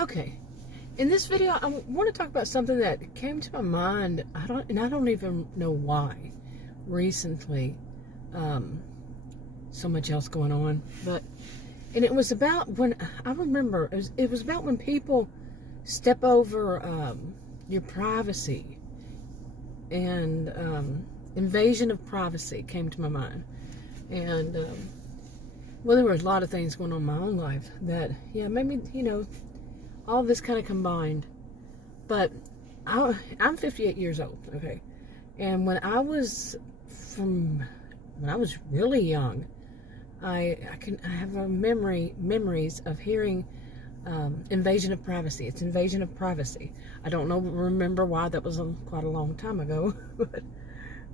Okay, in this video, I want to talk about something that came to my mind. I don't even know why. Recently, so much else going on, and it was about when I remember it was about when people step over your privacy, and invasion of privacy came to my mind, and well, there were a lot of things going on in my own life that made me all of this kind of combined. But I'm 58 years old, okay? And when I was really young, I have memories of hearing invasion of privacy. It's invasion of privacy. I don't remember why. That was quite a long time ago,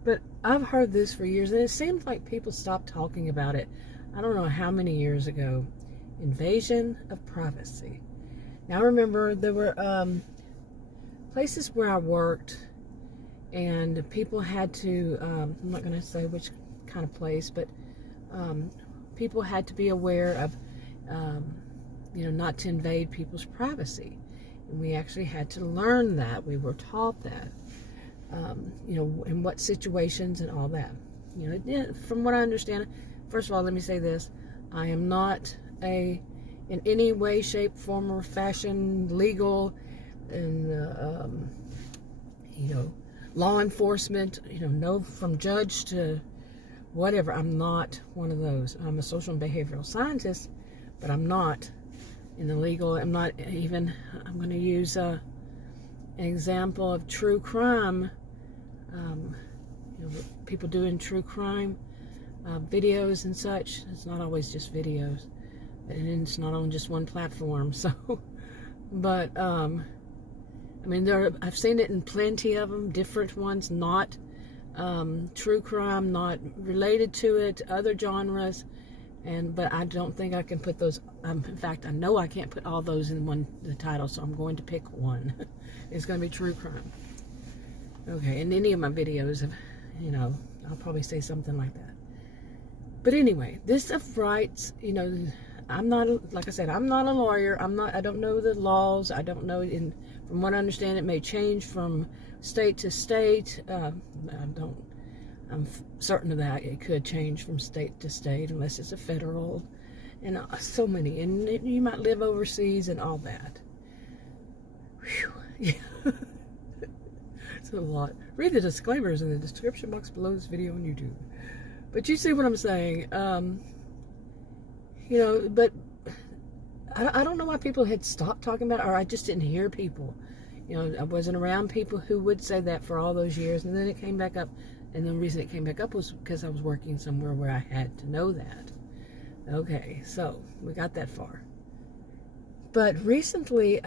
but I've heard this for years, and it seems like people stopped talking about it. I don't know how many years ago. Invasion of privacy. Now, I remember there were places where I worked, and people had to, I'm not going to say which kind of place, but people had to be aware of, not to invade people's privacy. And we actually had to learn that. We were taught that, in what situations and all that. From what I understand, first of all, let me say this. I am not in any way, shape, form, or fashion, legal, and law enforcement, no, from judge to whatever. I'm not one of those. I'm a social and behavioral scientist, but I'm not in the legal. I'm going to use an example of true crime. People doing true crime videos and such. It's not always just videos, and it's not on just one platform. So, but I've seen it in plenty of them, different ones, not true crime, not related to it, other genres, but I don't think I can put those. In fact, I know I can't put all those in the title, so I'm going to pick one. It's going to be true crime. Okay, in any of my videos, I'll probably say something like that. But anyway, this of rights, I'm not, like I said, I'm not a lawyer. I don't know the laws. I don't know, from what I understand, it may change from state to state. I'm certain of that. It could change from state to state unless it's a federal, and so many. And you might live overseas and all that. Whew. Yeah. It's a lot. Read the disclaimers in the description box below this video on YouTube. But you see what I'm saying. But I don't know why people had stopped talking about it, or I just didn't hear people. I wasn't around people who would say that for all those years, and then it came back up. And the reason it came back up was because I was working somewhere where I had to know that. Okay, so we got that far. But recently,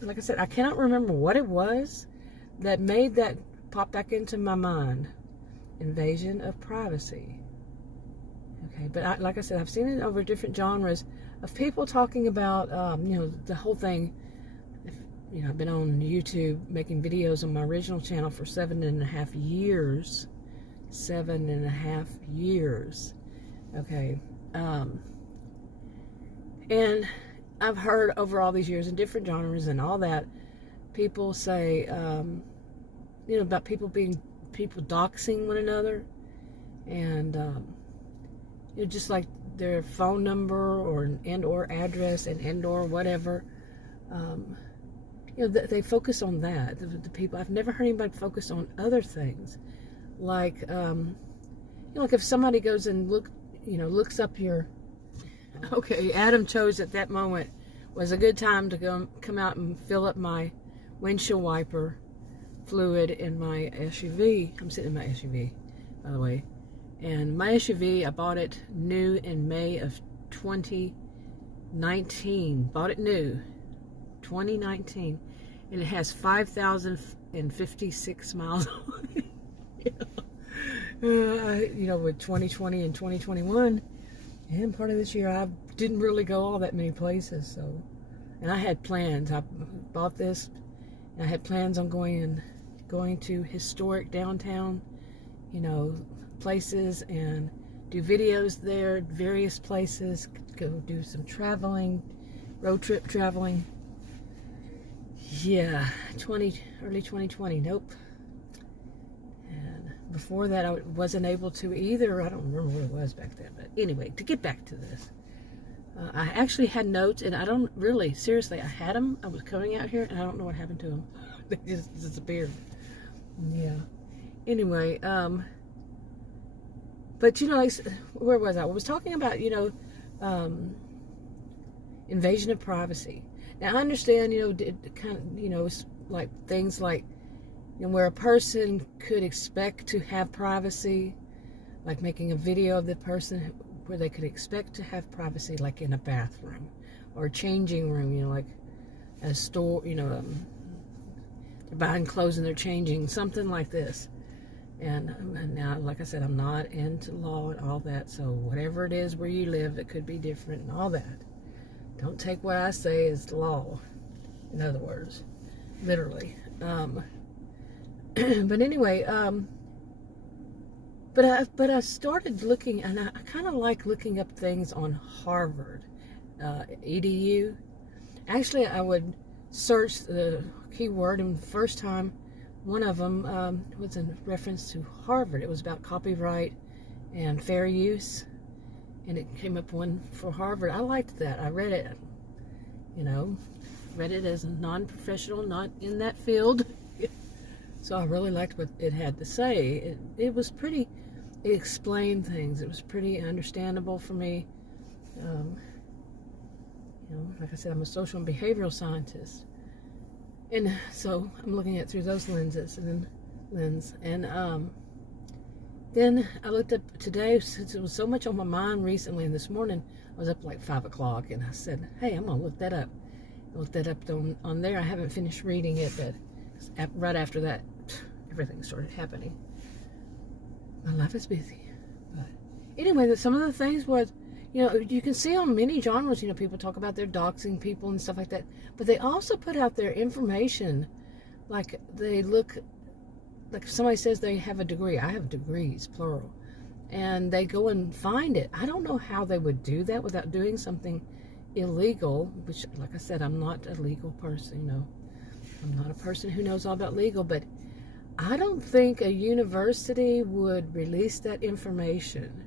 like I said, I cannot remember what it was that made that pop back into my mind. Invasion of privacy. Okay, but like I said, I've seen it over different genres of people talking about, the whole thing. I've been on YouTube making videos on my original channel for 7.5 years. 7.5 years. Okay. And I've heard over all these years in different genres and all that, people say, about people doxing one another, and just like their phone number or address and or whatever. They focus on that. The people, I've never heard anybody focus on other things, like like if somebody goes and looks up your. Okay, Adam chose at that moment was a good time to come out and fill up my windshield wiper fluid in my SUV. I'm sitting in my SUV, by the way. And my SUV, I bought it new in May of 2019. Bought it new, 2019. And it has 5,056 miles on it. With 2020 and 2021. And part of this year, I didn't really go all that many places. So, and I had plans. I bought this, and I had plans on going to historic downtown, places, and do videos there, various places, go do some traveling, road trip traveling. yeah, early 2020, nope. And before that, I wasn't able to either. I don't remember what it was back then. But anyway, to get back to this, I actually had notes, and I don't really, seriously, I had them. I was coming out here, and I don't know what happened to them. They just disappeared. Yeah. Anyway, but, where was I? I was talking about, invasion of privacy. Now, I understand, it's like things like, where a person could expect to have privacy, like making a video of the person where they could expect to have privacy, like in a bathroom or a changing room, like a store, they're buying clothes and they're changing, something like this. And now, like I said, I'm not into law and all that, so whatever it is where you live, it could be different and all that. Don't take what I say as law, in other words, literally. But anyway, but I started looking, and I kind of like looking up things on Harvard edu. Actually, I would search the keyword, and the first time, one of them was in reference to Harvard. It was about copyright and fair use, and it came up one for Harvard. I liked that. I read it, read it as a non-professional, not in that field. So I really liked what it had to say. It was pretty, it explained things. It was pretty understandable for me. Like I said, I'm a social and behavioral scientist. And so I'm looking at it through those lenses. And then I looked up today, since it was so much on my mind recently, and this morning I was up like 5 o'clock, and I said, hey, I'm going to look that up. I looked that up on there. I haven't finished reading it, but right after that, everything started happening. My life is busy. But anyway, some of the things was, you can see on many genres, people talk about their doxing people and stuff like that, but they also put out their information, like they look, like if somebody says they have a degree, I have degrees, plural, and they go and find it. I don't know how they would do that without doing something illegal, which, like I said, I'm not a legal person, I'm not a person who knows all about legal, but I don't think a university would release that information.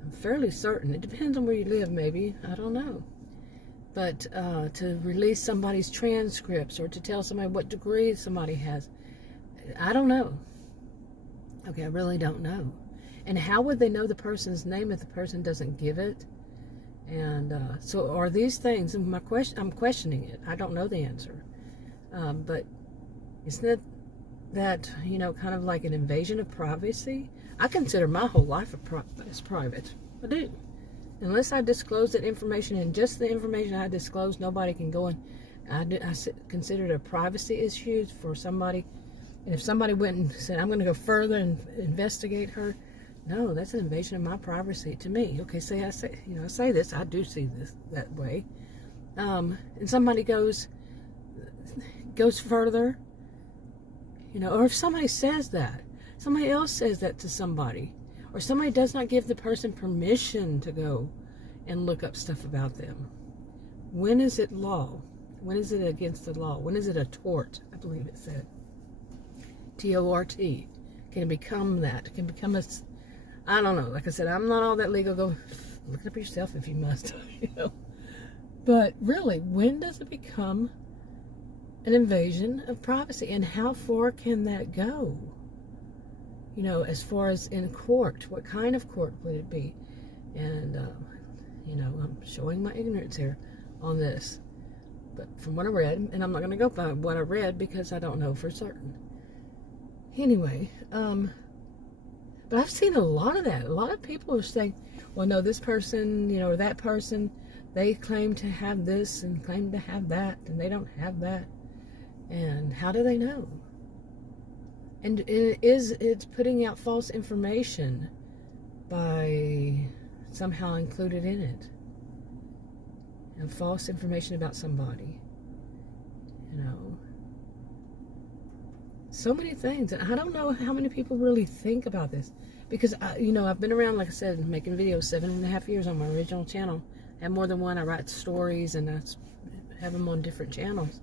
I'm fairly certain. It depends on where you live, maybe. I don't know. But to release somebody's transcripts or to tell somebody what degree somebody has, I don't know. Okay, I really don't know. And how would they know the person's name if the person doesn't give it? And so are these things, and I'm questioning it. I don't know the answer. But isn't that, kind of like an invasion of privacy? I consider my whole life as private. I do. Unless I disclose that information, and just the information I disclose, nobody can go in. I consider it a privacy issue for somebody. And if somebody went and said, I'm going to go further and investigate her, no, that's an invasion of my privacy to me. Okay, I say this, I do see this that way. And somebody goes further, or if somebody says that, somebody else says that to somebody, or somebody does not give the person permission to go and look up stuff about them. When is it law? When is it against the law? When is it a tort? I believe it said. T-O-R-T. Can it become that? It can become I don't know. Like I said, I'm not all that legal. Go look it up yourself if you must, But really, when does it become an invasion of privacy, and how far can that go? As far as in court, what kind of court would it be? And I'm showing my ignorance here on this, but from what I read, and I'm not going to go by what I read because I don't know for certain. Anyway, but I've seen a lot of that. A lot of people are saying, well, no, this person, or that person, they claim to have this and claim to have that, and they don't have that. And how do they know? And it's putting out false information by somehow included in it. False information about somebody. So many things. And I don't know how many people really think about this. Because, I've been around, like I said, making videos 7.5 years on my original channel. I have more than one. I write stories and I have them on different channels.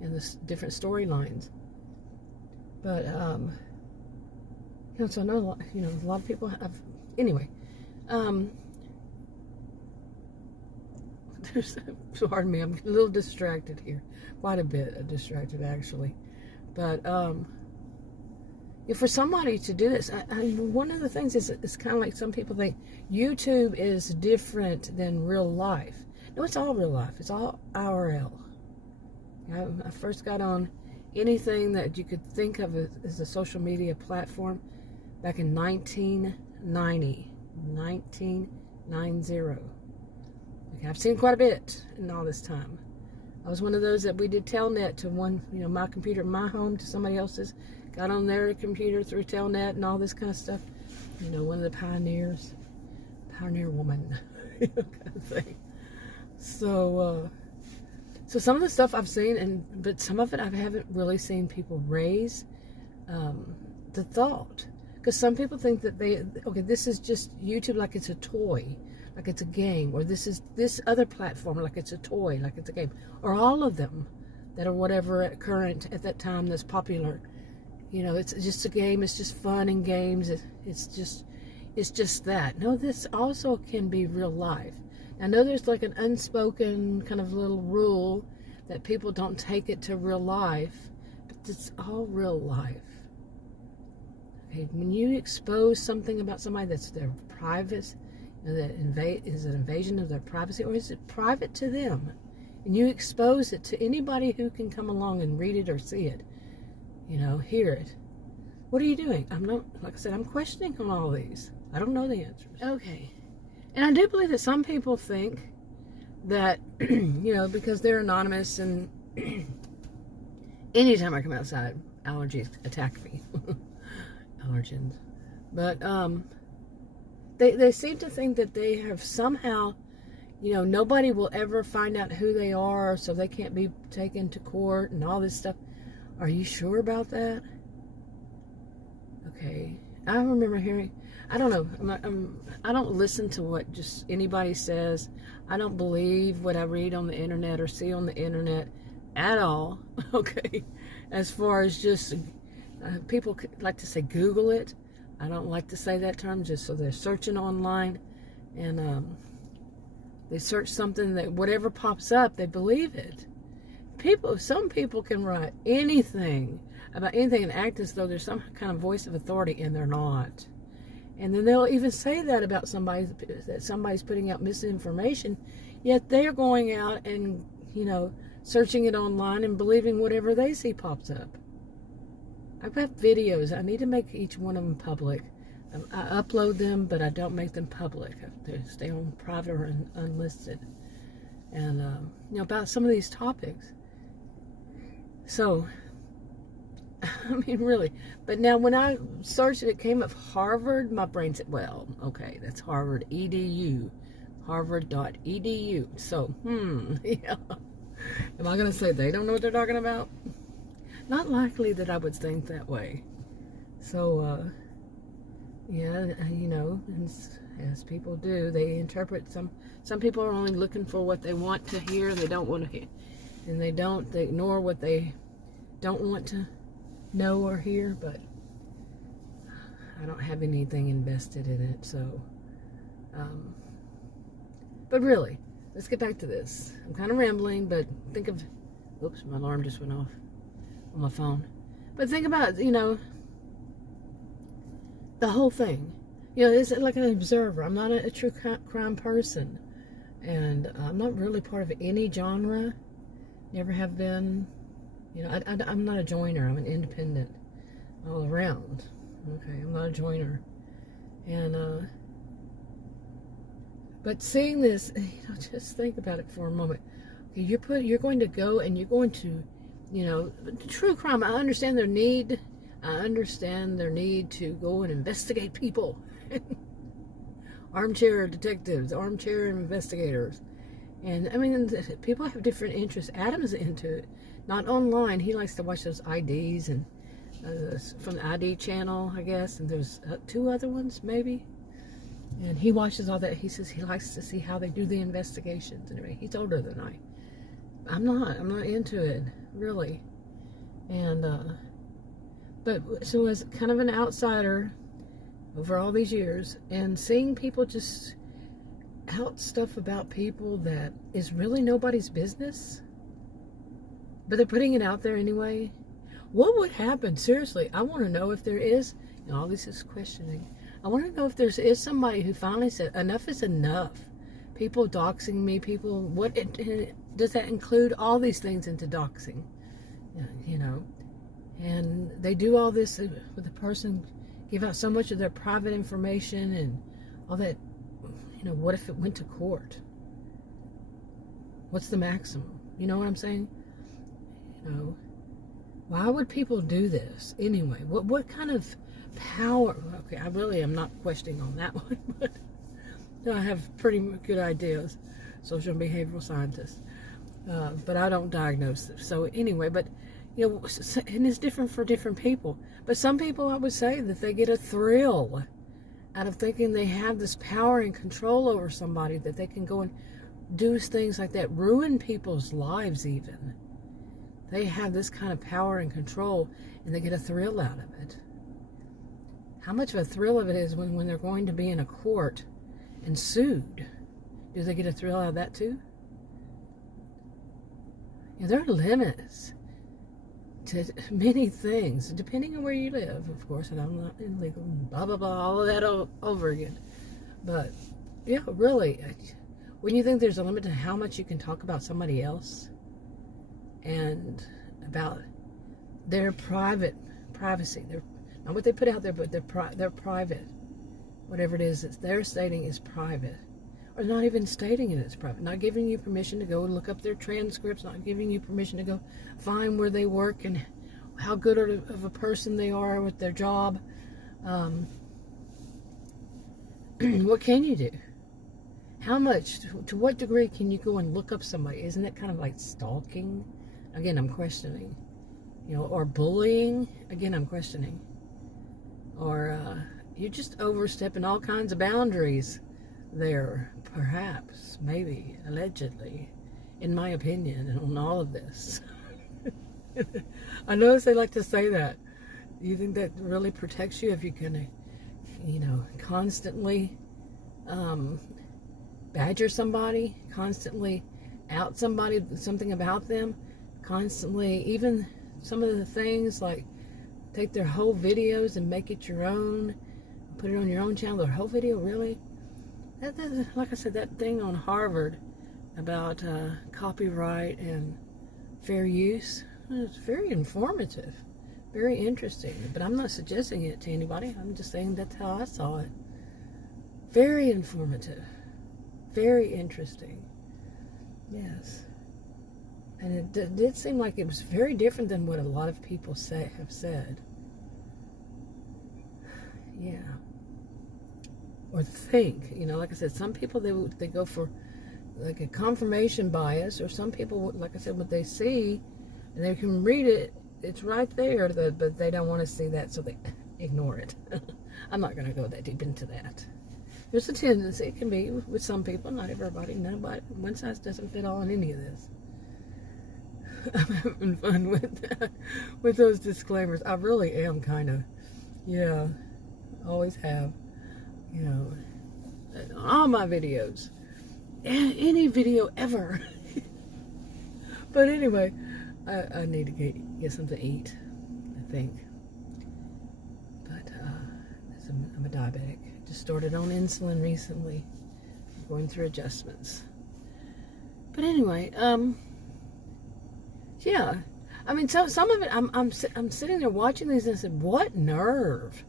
and the different storylines. But so I know a lot of people have. Anyway, pardon me, I'm a little distracted here, quite a bit distracted actually. But for somebody to do this, one of the things is it's kind of like some people think YouTube is different than real life. No, it's all real life. It's all IRL. I first got on anything that you could think of as a social media platform back in 1990. Okay, I've seen quite a bit in all this time. I was one of those that we did telnet to one, my computer in my home to somebody else's. Got on their computer through telnet and all this kind of stuff. One of the pioneer woman kind of thing. So some of the stuff I've seen, but some of it I haven't really seen people raise the thought. Because some people think that this is just YouTube like it's a toy, like it's a game, or this is this other platform like it's a toy, like it's a game, or all of them that are whatever current at that time that's popular. It's just a game. It's just fun and games. It's just that. No, this also can be real life. I know there's like an unspoken kind of little rule that people don't take it to real life, but it's all real life. Okay, when you expose something about somebody that's their private, is it invasion of their privacy, or is it private to them? And you expose it to anybody who can come along and read it or see it, hear it. What are you doing? I'm not, like I said, I'm questioning on all these. I don't know the answers. Okay. And I do believe that some people think that, because they're anonymous and anytime I come outside, allergies attack me. Allergens. But they seem to think that they have somehow, nobody will ever find out who they are, so they can't be taken to court and all this stuff. Are you sure about that? Okay. I remember hearing, I don't know, I don't listen to what just anybody says. I don't believe what I read on the internet or see on the internet at all. Okay. As far as just, people like to say Google it. I don't like to say that term, just so they're searching online and they search something that whatever pops up, they believe it. Some people can write anything about anything and act as though there's some kind of voice of authority, and they're not. And then they'll even say that about somebody, that somebody's putting out misinformation, yet they're going out and, searching it online and believing whatever they see pops up. I've got videos. I need to make each one of them public. I upload them, but I don't make them public. They stay on private or unlisted. And, about some of these topics. So, I mean, really. But now when I searched it came up Harvard. My brain said, well, okay, that's Harvard edu. Harvard.edu. So, yeah. Am I going to say they don't know what they're talking about? Not likely that I would think that way. So, yeah, as people do, they interpret some people are only looking for what they want to hear, they don't want to hear. And they ignore what they don't want to know or hear, but I don't have anything invested in it, so, but really, let's get back to this. I'm kind of rambling, but think of, oops, my alarm just went off on my phone. But think about, the whole thing. It's like an observer. I'm not a true crime person, and I'm not really part of any genre. Never have been. I'm not a joiner. I'm an independent all around. Okay, I'm not a joiner. And, but seeing this, just think about it for a moment. Okay, you're going to go and you're going to, true crime. I understand their need. I understand their need to go and investigate people. Armchair detectives, armchair investigators. And, I mean, people have different interests. Adam's into it. Not online. He likes to watch those IDs and from the ID channel, I guess. And there's 2 other ones, maybe. And he watches all that. He says he likes to see how they do the investigations. Anyway, he's older than I. I'm not into it. really. And, but so as kind of an outsider over all these years, and seeing people just out stuff about people that is really nobody's business, but they're putting it out there anyway. What would happen? Seriously, I want to know if there is, all this is questioning. I want to know if there is somebody who finally said, enough is enough. People doxing me, people, does that include all these things into doxing? And they do all this with the person, give out so much of their private information and all that. What if it went to court? What's the maximum? You know what I'm saying? Why would people do this anyway? What kind of power? Okay, I really am not questioning on that one, but I have pretty good ideas, social and behavioral scientist, but I don't diagnose them. So anyway, but and it's different for different people. But some people, I would say, that they get a thrill out of thinking they have this power and control over somebody, that they can go and do things like that, ruin people's lives even. They have this kind of power and control, and they get a thrill out of it. How much of a thrill of it is when they're going to be in a court and sued? Do they get a thrill out of that too? There are limits to many things, depending on where you live, of course, and I'm not illegal, blah, blah, blah, all of that over again. But, yeah, really, when you think there's a limit to how much you can talk about somebody else and about their privacy, not what they put out there, but their private, whatever it is that they're stating is private, or not even stating it as private, not giving you permission to go and look up their transcripts, not giving you permission to go find where they work and how good of a person they are with their job. What can you do? How much, to what degree can you go and look up somebody? Isn't that kind of like stalking? Again, I'm questioning. Or bullying? Again, I'm questioning. Or you're just overstepping all kinds of boundaries there, perhaps, maybe, allegedly, in my opinion, on all of this. I notice they like to say that. Do you think that really protects you if you can, constantly badger somebody, constantly out somebody, something about them, constantly, even some of the things like take their whole videos and make it your own, put it on your own channel, their whole video, really? That, like I said, that thing on Harvard about copyright and fair use, it's very informative, very interesting. But I'm not suggesting it to anybody. I'm just saying that's how I saw it. Very informative, very interesting. Yes. And it did seem like it was very different than what a lot of people have said. Yeah. Or think, like I said, some people, they go for like a confirmation bias, or some people, like I said, what they see, and they can read it, it's right there, but they don't want to see that, so they ignore it. I'm not going to go that deep into that. There's a tendency, it can be with some people, not everybody, nobody, one size doesn't fit all in any of this. I'm having fun with those disclaimers. I really am kind of, yeah, always have. All my videos, any video ever. But anyway, I need to get something to eat, I think. But I'm a diabetic. Just started on insulin recently, going through adjustments. But anyway, yeah. I mean, some of it, I'm sitting there watching these and I said, what nerve?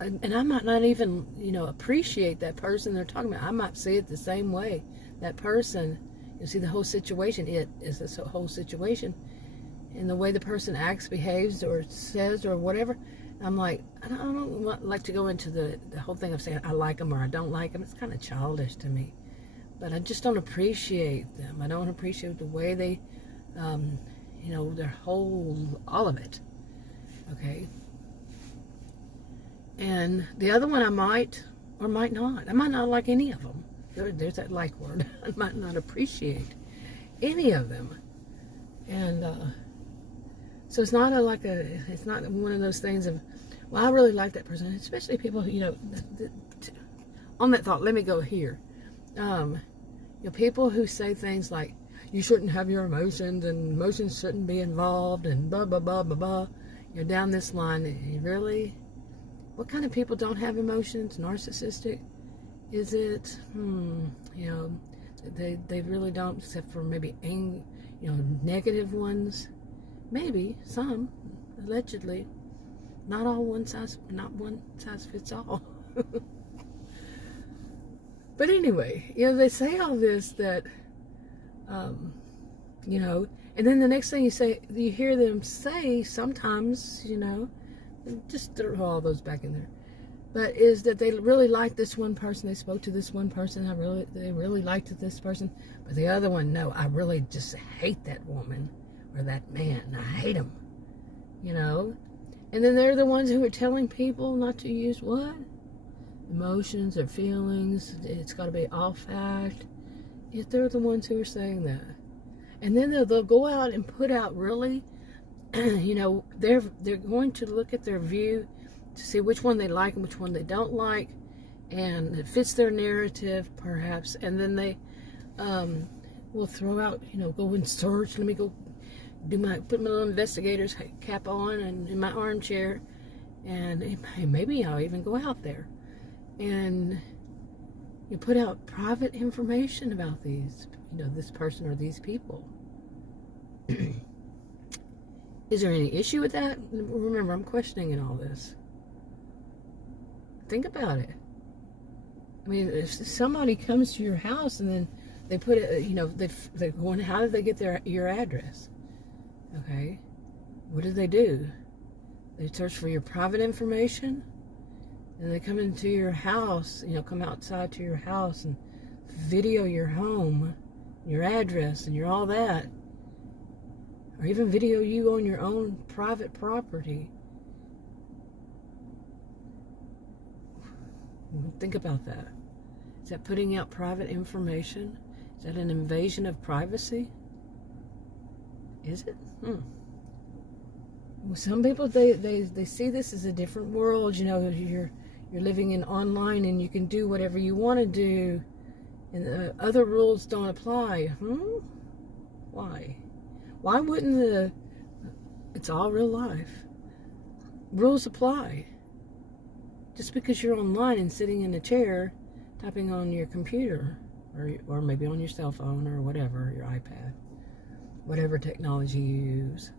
And I might not even, appreciate that person they're talking about. I might see it the same way. That person, see the whole situation, it is this whole situation, and the way the person acts, behaves, or says, or whatever. I'm like, I don't like to go into the whole thing of saying I like them or I don't like them. It's kind of childish to me. But I just don't appreciate them. I don't appreciate the way they, their whole, all of it. Okay. And the other one I might or might not. I might not like any of them. There's that like word. I might not appreciate any of them. And So it's not it's not one of those things of, well, I really like that person, especially people who, on that thought, let me go here. People who say things like, you shouldn't have your emotions, and emotions shouldn't be involved, and blah, blah, blah, blah, blah. You're down this line. Really? What kind of people don't have emotions? Narcissistic? Is it? They really don't, except for maybe negative ones. Maybe some, allegedly. Not one size fits all. But anyway, they say all this that, and then the next thing you hear them say sometimes, just throw all those back in there, but is that they really like this one person, they spoke to this one person, they really liked this person, but the other one, no, I really just hate that woman or that man, I hate him, and then they're the ones who are telling people not to use what? Emotions or feelings. It's got to be all fact. Yet they're the ones who are saying that. And then they'll go out and put out really, they're going to look at their view to see which one they like and which one they don't like, and it fits their narrative perhaps. And then they will throw out, go and search. Let me go put my little investigator's cap on and in my armchair, and maybe I'll even go out there. And you put out private information about these, this person or these people. Is there any issue with that? Remember, I'm questioning in all this. Think about it. I mean, if somebody comes to your house and then they put it, they're going, how did they get your address? Okay. What do? They search for your private information? And they come into your house, come outside to your house and video your home, your address, and your all that. Or even video you on your own private property. Think about that. Is that putting out private information? Is that an invasion of privacy? Is it? Well, some people, they see this as a different world. You're living in online and you can do whatever you want to do, and other rules don't apply. Why? Why wouldn't it's all real life. Rules apply. Just because you're online and sitting in a chair typing on your computer or maybe on your cell phone or whatever, your iPad, whatever technology you use.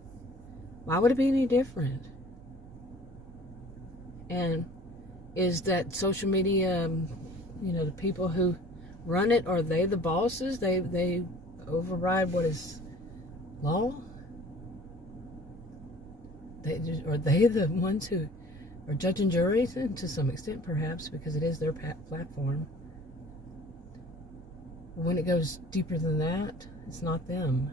Why would it be any different? And is that social media, the people who run it, are they the bosses? They override what is law? Are they the ones who are judge and jury to some extent, perhaps, because it is their platform? When it goes deeper than that, it's not them.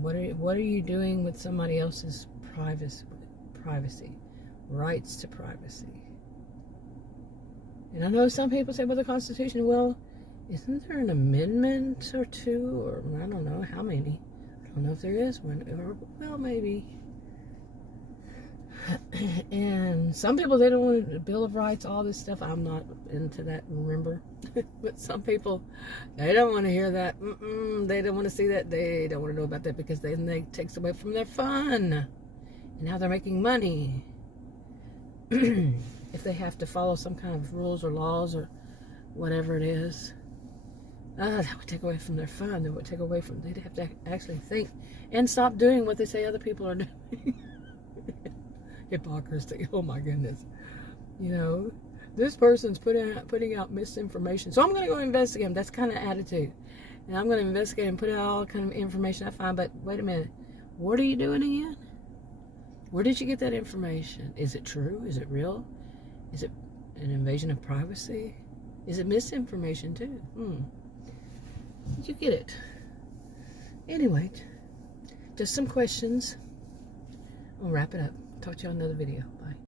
What are you doing with somebody else's privacy? Rights to privacy. And I know some people say, well, the Constitution, well, isn't there an amendment or two, or I don't know how many. I don't know if there is one, or, well, maybe. And some people, they don't want a Bill of Rights, all this stuff. I'm not into that, remember. But some people, they don't want to hear that. They don't want to see that. They don't want to know about that, because then it takes away from their fun and how they're making money. If they have to follow some kind of rules or laws or whatever it is, that would take away from their fun. That would take away from, they'd have to actually think and stop doing what they say other people are doing. Hypocrisy. Oh my goodness. This person's putting out misinformation, so I'm going to go investigate them. That's kind of attitude. And I'm going to investigate and put out all kind of information I find. But wait a minute. What are you doing again? Where did you get that information? Is it true? Is it real? Is it an invasion of privacy? Is it misinformation too? Did you get it? Anyway, just some questions. I'll wrap it up. Talk to you on another video. Bye.